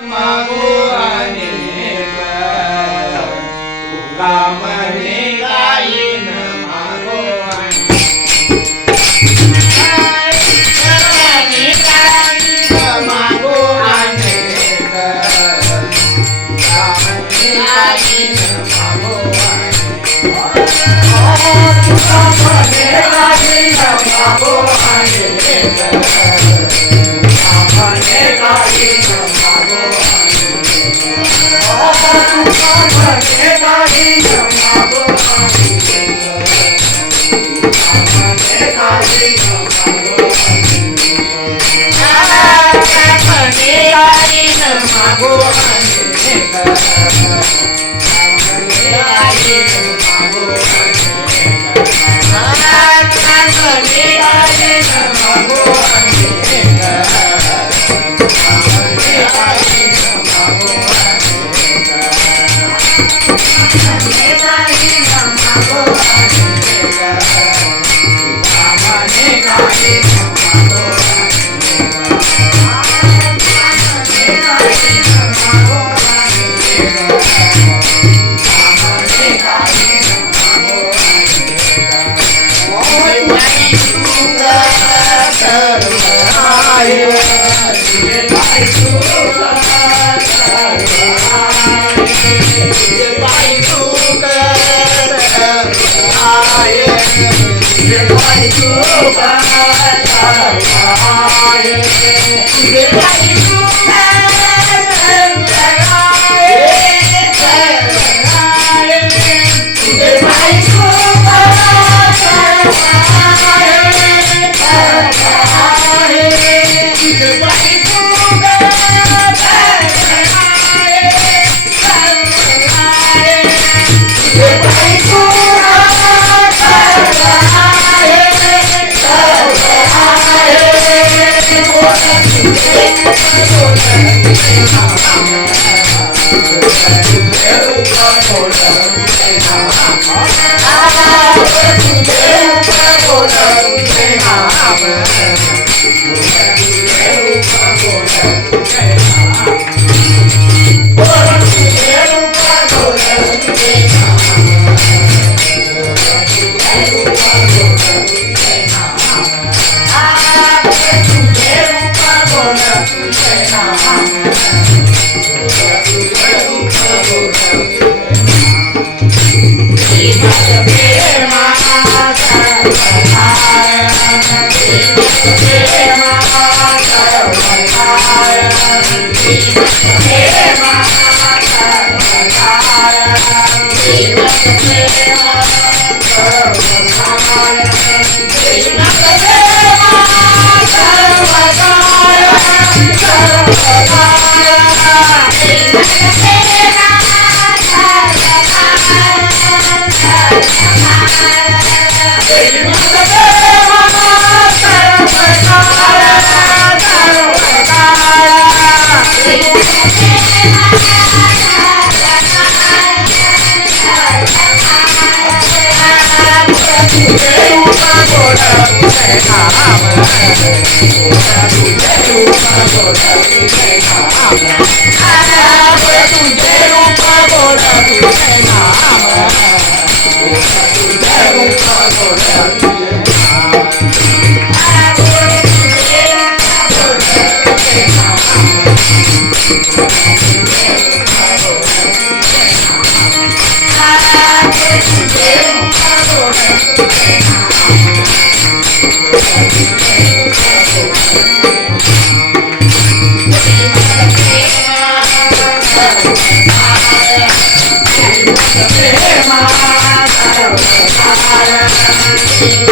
Mago. I'm gonna make you mine. 诶啊啊诶诶诶诶诶 Yeah. Thank you. Yeah.